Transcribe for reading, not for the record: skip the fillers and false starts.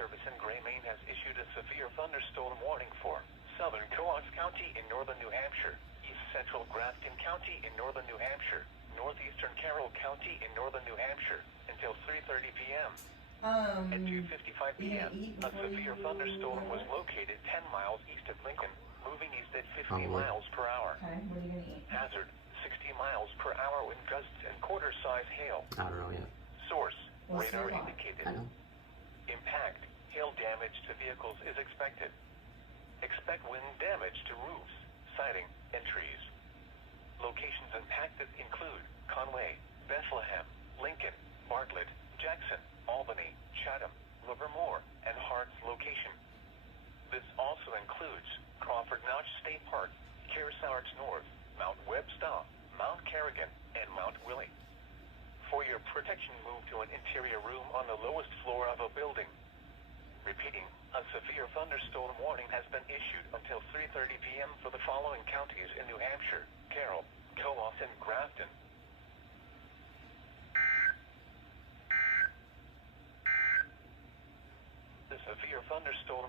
Service in Gray, Maine has issued a severe thunderstorm warning for southern Coos County in northern New Hampshire, east central Grafton County in northern New Hampshire, northeastern Carroll County in northern New Hampshire, until 3:30 p.m. At 2:55 p.m., a severe thunderstorm was located 10 miles east of Lincoln, moving east at 50 miles per hour. Okay, what are you gonna eat? Hazard, 60 miles per hour wind gusts and quarter-size hail. I don't know yet. Source, What's radar your lot? indicated. I know. Impact, hail damage to vehicles is expected. Expect wind damage to roofs, siding, and trees. Locations impacted include Conway, Bethlehem, Lincoln, Bartlett, Jackson, Albany, Chatham, Livermore, and Hart's location. This also includes Crawford Notch State Park, Kearsarge North, Mount Webster, Mount Carrigan, and Mount Willie. For your protection, move to an interior room on the lowest floor of a building. Repeating, a severe thunderstorm warning has been issued until 3:30 p.m. for the following counties in New Hampshire: Carroll, Coos, and Grafton. The severe thunderstorm